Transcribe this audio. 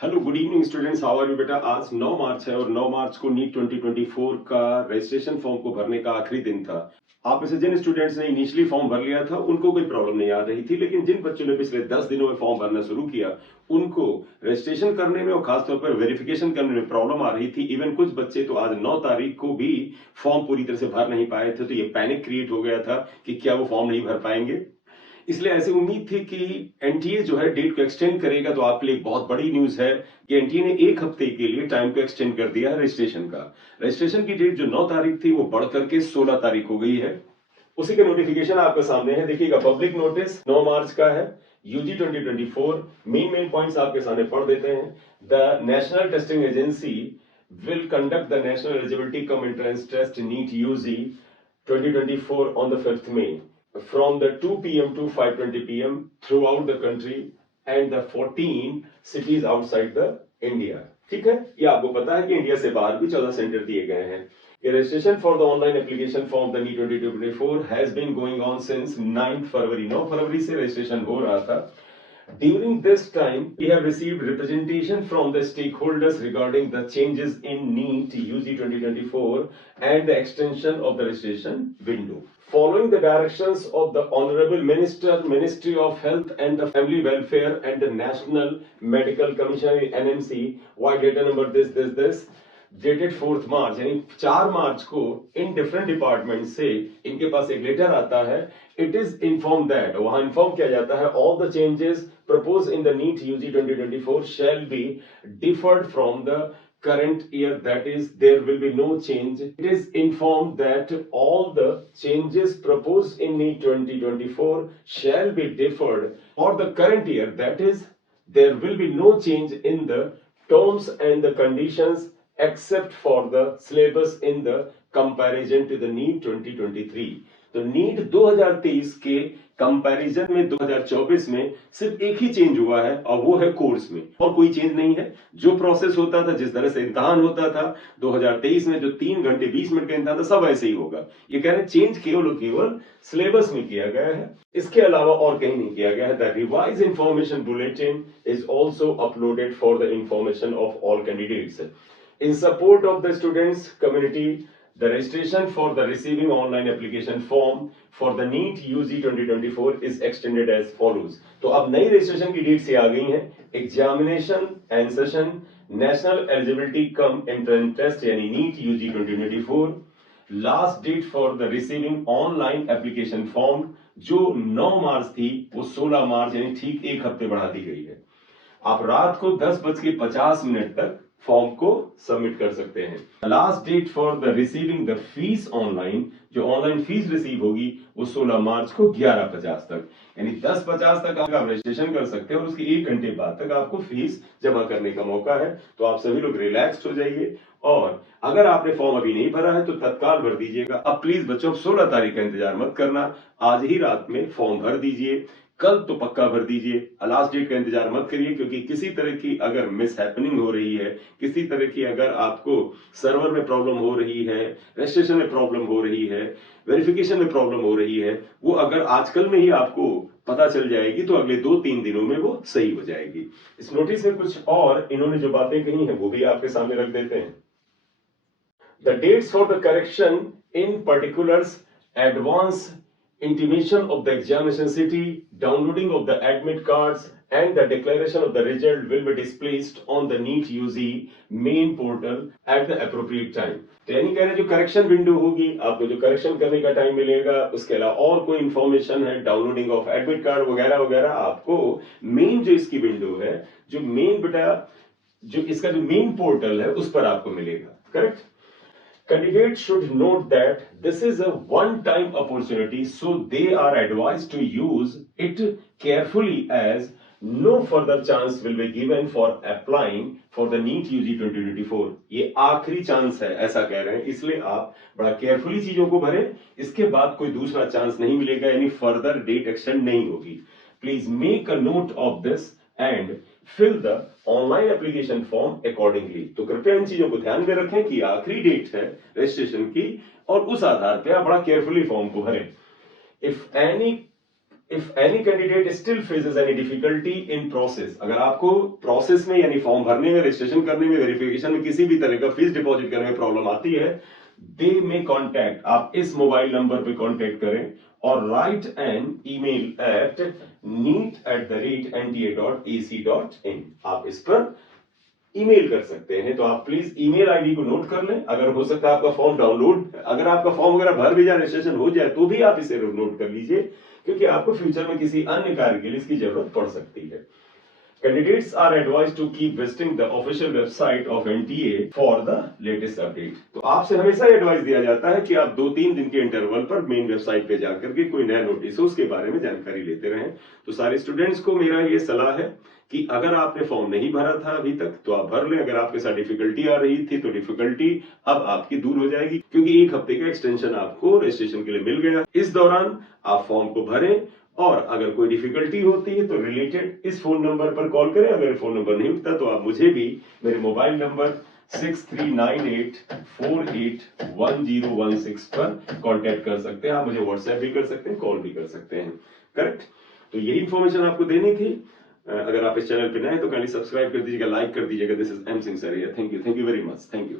Hello good evening students, how are you बेटा। आज 9 मार्च है और 9 मार्च को नीट 2024 का रजिस्ट्रेशन फॉर्म को भरने का आखिरी दिन था। आप में से जिन स्टूडेंट्स ने इनिशियली फॉर्म भर लिया था उनको कोई प्रॉब्लम नहीं आ रही थी, लेकिन जिन बच्चों ने पिछले 10 दिनों में फॉर्म भरना शुरू किया उनको रजिस्ट्रेशन करने में और खासतौर पर वेरिफिकेशन करने में प्रॉब्लम आ रही थी। इवन कुछ बच्चे तो आज 9 तारीख को भी फॉर्म पूरी तरह से भर नहीं पाए थे, तो ये पैनिक क्रिएट हो गया था कि क्या वो फॉर्म नहीं भर पाएंगे। इसलिए ऐसी उम्मीद थी कि एनटीए जो है डेट को एक्सटेंड करेगा, तो आपके लिए एक बहुत बड़ी न्यूज है कि एनटीए ने एक हफ्ते के लिए टाइम को एक्सटेंड कर दिया है रजिस्ट्रेशन का। रजिस्ट्रेशन की डेट जो 9 तारीख थी वो बढ़कर के 16 तारीख हो गई है। उसी का नोटिफिकेशन आपके सामने है, देखिएगा। पब्लिक नोटिस 9 मार्च का है, यूजी 2024। मेन पॉइंट्स आपके सामने पढ़ देते हैं। The national testing agency will conduct the national eligibility cum entrance test NEET UG 2024 on the 5th May from the 2 p.m. to 5:20 p.m. throughout the country and the 14 cities outside the India। ठीक है, ये आपको पता है कि India से बाहर भी 14 सेंटर दिए गए हैं। Registration for the online application form the NEET 2024 has been going on since 9 February. 9 फरवरी से रजिस्ट्रेशन हो रहा था। During this time, we have received representation from the stakeholders regarding the changes in NEET UG 2024 and the extension of the registration window. Following the directions of the Honorable Minister, Ministry of Health and the Family Welfare and the National Medical Commission NMC, why data number this dated 4 मार्च, यानी 4 मार्च को in different department से इनके पास एक letter आता है। It is inform that, वहां inform किया जाता है, all the changes propose in the NEET UG 2024 shall be deferred from the current year, that is there will be no change. It is informed that all the changes proposed in NEET 2024 shall be deferred for the current year, that is there will be no change in the terms and the conditions except for the syllabus in the comparison to the NEET 2023। तो NEET 2023 के comparison में 2024 में सिर्फ एक ही change हुआ है और वो है कोर्स में, और कोई चेंज नहीं है। जो प्रोसेस होता था, जिस तरह से इम्तिहान होता था 2023 में, जो 3 घंटे 20 मिनट का इम्तिहान था, सब ऐसे ही होगा। ये कह रहे हैं चेंज केवल और केवल सिलेबस में किया गया है, इसके अलावा और कहीं नहीं किया गया है। The revise information bulletin is also uploaded for the information of all candidates. In support of the students community, the registration for the receiving online application form for the NEET UG 2024 is extended as follows। तो अब नई registration की date से आ गई है। Examination and session national eligibility cum entrance test यानी NEET UG 2024। Last date for the receiving online application form जो 9 मार्च थी वो 16 मार्च यानी ठीक एक हफ्ते बढ़ा दी गई है। आप रात को 10:50 तक फॉर्म को सबमिट कर सकते हैं। Last date for the receiving the fees online, जो ऑनलाइन फीस रिसीव होगी वो 16 मार्च को 11:50 तक, यानी 10:50 तक आप रजिस्ट्रेशन कर सकते हैं और उसके 1 घंटे बाद तक आपको फीस जमा करने का मौका है। तो आप सभी लोग रिलैक्स हो जाइए, और अगर आपने फॉर्म अभी नहीं भरा है तो तत्काल भर दीजिएगा। अब प्लीज बच्चों 16 तारीख का इंतजार मत करना, आज ही रात में फॉर्म भर दीजिए, कल तो पक्का भर दीजिए। लास्ट डेट का इंतजार मत करिए, क्योंकि किसी तरह की अगर मिस हैपनिंग हो रही है, किसी तरह की अगर आपको सर्वर में प्रॉब्लम हो रही है, रजिस्ट्रेशन में प्रॉब्लम हो रही है, वेरिफिकेशन में प्रॉब्लम हो रही है, वो अगर आजकल में ही आपको पता चल जाएगी तो अगले 2-3 दिनों में वो सही हो जाएगी। इस नोटिस में कुछ और इन्होंने जो बातें कही हैं वो भी आपके सामने रख देते हैं। The dates for the correction in particulars, advance intimation of the examination city, downloading of the admit cards and the declaration of the result will be displayed on the NEET UG main portal at the appropriate time। तो यानी कह रहे हैं जो correction window होगी, आपको जो correction करने का टाइम मिलेगा, उसके अलावा और कोई इंफॉर्मेशन है, डाउनलोडिंग ऑफ एडमिट कार्ड वगैरह वगैरह, आपको मेन जो इसकी विंडो है, जो मेन बेटा जो इसका जो मेन पोर्टल है उस पर आपको मिलेगा। Correct. Candidates should note that this is a one-time opportunity, so they are advised to use it carefully as no further chance will be given for applying for the NEET UG 2024। ये आखिरी chance है ऐसा कह रहे हैं, इसलिए आप बड़ा केयरफुली चीजों को भरें, इसके बाद कोई दूसरा चांस नहीं मिलेगा, यानी फर्दर डेट एक्सटेंड नहीं होगी। Please make a note of this and fill the online application form accordingly. तो कृपया इन चीजों को ध्यान में रखें कि आखिरी डेट है रजिस्ट्रेशन की, और उस आधार पर आप बड़ा केयरफुली फॉर्म को भरें। If any if any candidate still faces any difficulty in process, अगर आपको प्रोसेस में यानी फॉर्म भरने में, रजिस्ट्रेशन करने में, वेरिफिकेशन में किसी भी तरह का फीस डिपॉजिट करने में प्रॉब्लम आती है, दे में कॉन्टैक्ट, आप इस मोबाइल नंबर पे कॉन्टैक्ट करें और right N email eight neet@nta.ac.in, आप इस पर ईमेल कर सकते हैं। तो आप प्लीज ईमेल आईडी को नोट कर लें। अगर हो सकता है आपका फॉर्म डाउनलोड, अगर आपका फॉर्म वगैरह भर भी जाए, रजिस्ट्रेशन हो जाए, तो भी आप इसे नोट कर लीजिए, क्योंकि आपको फ्यूचर में किसी अन्य कार्य के लिए इसकी जरूरत पड़ सकती है। Candidates are advised to keep visiting the official website of NTA for the latest update. तो आपसे हमेशा एडवाइस दिया जाता है कि आप 2-3 दिन के इंटरवल पर मेन वेबसाइट पे जाकर के कोई नया नोटिस हो उसके बारे में जानकारी लेते रहें। तो सारे स्टूडेंट्स को मेरा ये सलाह है कि अगर आपने फॉर्म नहीं भरा था अभी तक तो आप भर लें। अगर आपके साथ डिफिकल्टी आ रही थी तो डिफिकल्टी अब आपकी दूर हो जाएगी, क्योंकि 1 हफ्ते का एक्सटेंशन आपको रजिस्ट्रेशन के लिए मिल गया। इस दौरान आप फॉर्म को भरें और अगर कोई डिफिकल्टी होती है तो रिलेटेड इस फोन नंबर पर कॉल करें। अगर फोन नंबर नहीं उठता तो आप मुझे भी मेरे मोबाइल नंबर 6398481016 पर कांटेक्ट कर सकते हैं। आप मुझे व्हाट्सएप भी कर सकते हैं, कॉल भी कर सकते हैं। करेक्ट? तो यही इंफॉर्मेशन आपको देनी थी। अगर आप इस चैनल पे नए हैं तो काइंडली सब्सक्राइब कर दीजिएगा, लाइक कर दीजिएगा। This is M Singh sir. Thank you very much. Thank you.